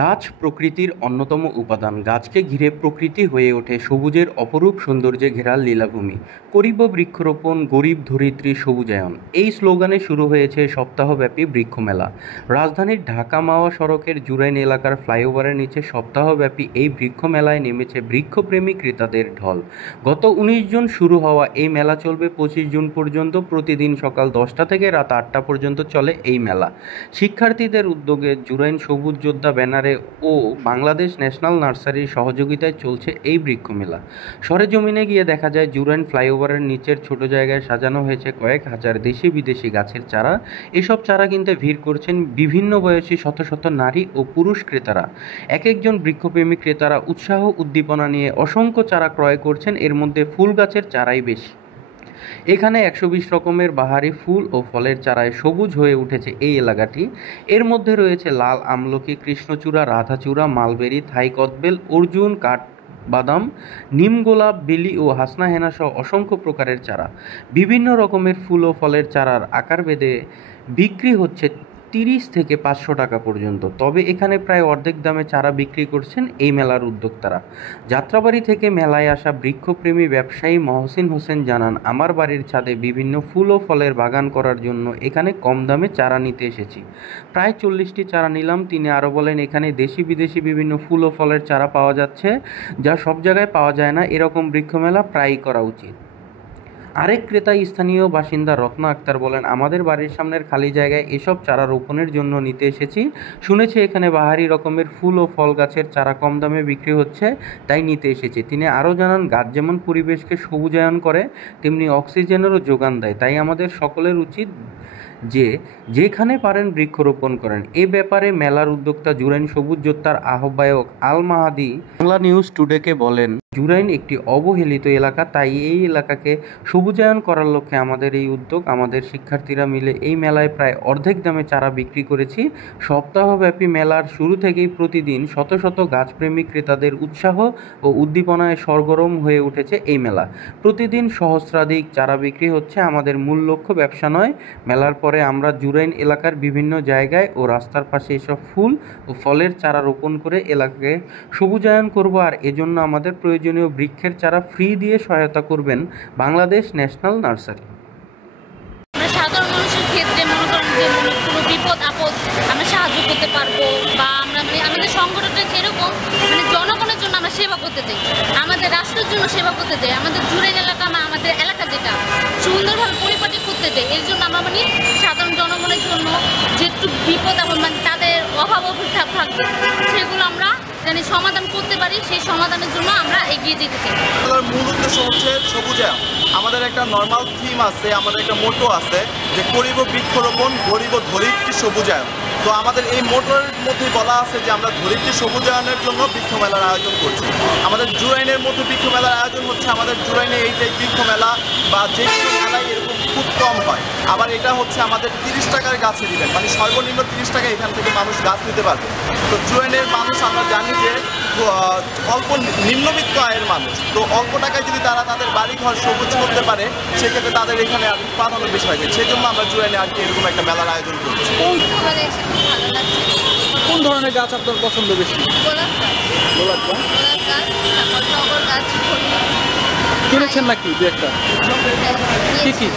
গাছ প্রকৃতির অন্যতম উপাদান। গাছকে ঘিরে প্রকৃতি হয়ে ওঠে সবুজের অপরূপ সৌন্দর্যে ঘেরা লীলাভূমি। করিব বৃক্ষরোপণ, গরিব ধরিত্রী সবুজায়ন, এই স্লোগানে শুরু হয়েছে সপ্তাহব্যাপী বৃক্ষমেলা। রাজধানীর ঢাকা মাওয়া সড়কের জুরাইন এলাকার ফ্লাইওভারের নিচে সপ্তাহব্যাপী এই বৃক্ষমেলায় নেমেছে বৃক্ষপ্রেমী ক্রেতাদের ঢল। গত ১৯ জুন শুরু হওয়া এই মেলা চলবে ২৫ জুন পর্যন্ত। প্রতিদিন সকাল ১০টা থেকে রাত ৮টা পর্যন্ত চলে এই মেলা। শিক্ষার্থীদের উদ্যোগে জুরাইন সবুজ যোদ্ধা ব্যানারে ও বাংলাদেশ ন্যাশনাল নার্সারির সহযোগিতায় চলছে এই বৃক্ষমেলা। সরেজমিনে গিয়ে দেখা যায় জুরাইন ফ্লাইওভারের নিচের ছোট জায়গায় সাজানো হয়েছে কয়েক হাজার দেশি বিদেশি গাছের চারা। এসব চারা কিনতে ভিড় করছেন বিভিন্ন বয়সী শত শত নারী ও পুরুষ ক্রেতারা। এক একজন বৃক্ষপ্রেমী ক্রেতারা উৎসাহ উদ্দীপনা নিয়ে অসংখ্য চারা ক্রয় করছেন। এর মধ্যে ফুল গাছের চারাই বেশি। এখানে ১২০ রকমের বাহারি ফুল ও ফলের চারায় সবুজ হয়ে উঠেছে এই এলাকাটি। এর মধ্যে রয়েছে লাল আমলকি, কৃষ্ণচূড়া, রাধাচূড়া, মালবেরি, থাই কদবেল, অর্জুন, কাঠবাদাম, নিম গোলাপ, বেলি ও হাসনা হেনা সহ অসংখ্য প্রকারের চারা। বিভিন্ন রকমের ফুল ও ফলের চারার আকার ভেদে বিক্রি হচ্ছে ৩০ থেকে ৫০০ টাকা পর্যন্ত। তবে এখানে প্রায় অর্ধেক দামে চারা বিক্রি করছেন এই মেলার উদ্যোক্তারা। যাত্রাবাড়ি থেকে মেলায় আসা বৃক্ষপ্রেমী ব্যবসায়ী মহসিন হোসেন জানান, আমার বাড়ির ছাদে বিভিন্ন ফুল ও ফলের বাগান করার জন্য এখানে কম দামে চারা নিতে এসেছি। প্রায় ৪০টি চারা নিলাম। তিনি আরও বলেন, এখানে দেশি বিদেশি বিভিন্ন ফুল ও ফলের চারা পাওয়া যাচ্ছে, যা সব জায়গায় পাওয়া যায় না। এরকম বৃক্ষমেলা প্রায়ই করা উচিত। আরেক ক্রেতা স্থানীয় বাসিন্দা রত্না আক্তার বলেন, আমাদের বাড়ির সামনের খালি জায়গায় এসব চারা রোপণের জন্য নিতে এসেছি। শুনেছি এখানে বাহারি রকমের ফুল ও ফল গাছের চারা কম দামে বিক্রি হচ্ছে, তাই নিতে এসেছি। তিনি আরও জানান, গাছ যেমন পরিবেশকে সবুজায়ন করে, তেমনি অক্সিজেনেরও যোগান দেয়। তাই আমাদের সকলের উচিত যে যেখানে পারেন বৃক্ষরোপণ করেন। এ ব্যাপারে মেলার উদ্যোক্তা জুরাইন সবুজ যোদ্ধার আহ্বায়ক আল মাহাদি বাংলা নিউজ টুডেকে বলেন, জুরাইন একটি অবহেলিত এলাকা, তাই এই এলাকাকে সবুজায়ন করার লক্ষ্যে আমাদের এই উদ্যোগ। আমাদের শিক্ষার্থীরা মিলে এই মেলায় প্রায় অর্ধেক দামে চারা বিক্রি করেছি। সপ্তাহব্যাপী মেলার শুরু থেকেই প্রতিদিন শত শত গাছপ্রেমী ক্রেতাদের উৎসাহ ও উদ্দীপনায় সরগরম হয়ে উঠেছে এই মেলা। প্রতিদিন সহস্রাধিক চারা বিক্রি হচ্ছে। আমাদের মূল লক্ষ্য ব্যবসা নয়। মেলার পরে আমরা জুরাইন এলাকার বিভিন্ন জায়গায় ও রাস্তার পাশে এসব ফুল ও ফলের চারা রোপণ করে এলাকাকে সবুজায়ন করব। আর এজন্য আমাদের প্রয়োজনীয় বৃক্ষের চারা ফ্রি দিয়ে সহায়তা করবেন বাংলাদেশ ন্যাশনাল নার্সারি। সাধারণ মানুষের ক্ষেত্রে মনে করেন যে কোনো বিপদ আপদ আমরা সাহায্য করতে পারবো, বা আমরা আমাদের সংগঠনটা যেরকম জনগণের জন্য আমরা সেবা করতে চাই, আমাদের রাষ্ট্রের জন্য সেবা করতে চাই, আমাদের জুরাইন এলাকা আমাদের এলাকা যেটা সুন্দরভাবে পরিপাটি করতে চাই। এর জন্য আমরা সাধারণ জনগণের জন্য যে একটু বিপদ আপদ তাদের অভাব অভিশাপ থাকবে, সেগুলো আমরা জানি সমাধান করতে পারি। সেই সমাধানের জন্য আমরা এগিয়ে যেতে চাই। মূল উদ্দেশ্য হচ্ছে সবুজায়ন। আমাদের একটা নর্মাল থিম আছে, আমাদের একটা মোটো আছে যে করিব বৃক্ষরোপণ, গরিব ধরিত্রী সবুজায়ন। তো আমাদের এই মোটোর মধ্যে বলা আছে যে আমরা ধরিত্রী সবুজায়নের জন্য বৃক্ষমেলার আয়োজন করছি। আমাদের জুরাইনের মধ্যে বৃক্ষমেলার আয়োজন হচ্ছে। আমাদের জুরাইনে এইটাই বৃক্ষমেলা বা যে কোনো মেলায় এরকম খুব কম হয়। আবার এটা হচ্ছে আমাদের ৩০ টাকার গাছে দিবেন, সর্বনিম্ন ৩০ টাকা এখান থেকে মানুষ গাছ নিতে পারবে। তো জুরাইনের মানুষ আমরা জানি যে অল্প নিম্নবিত্ত আয়ের মানুষ, তো অল্প টাকায় যদি তারা তাদের বাড়িঘর সবুজ করতে পারে, সেক্ষেত্রে তাদের এখানে আর প্রাধান্য বেশি হয়। সেই জন্য আমরা জুরাইনে আর কি এরকম একটা মেলার আয়োজন করছি। কোন ধরনের গাছ আপনার পছন্দ বেশি? গোলাপ গাছ। কিনেছেন নাকি দু একটা? কি কি?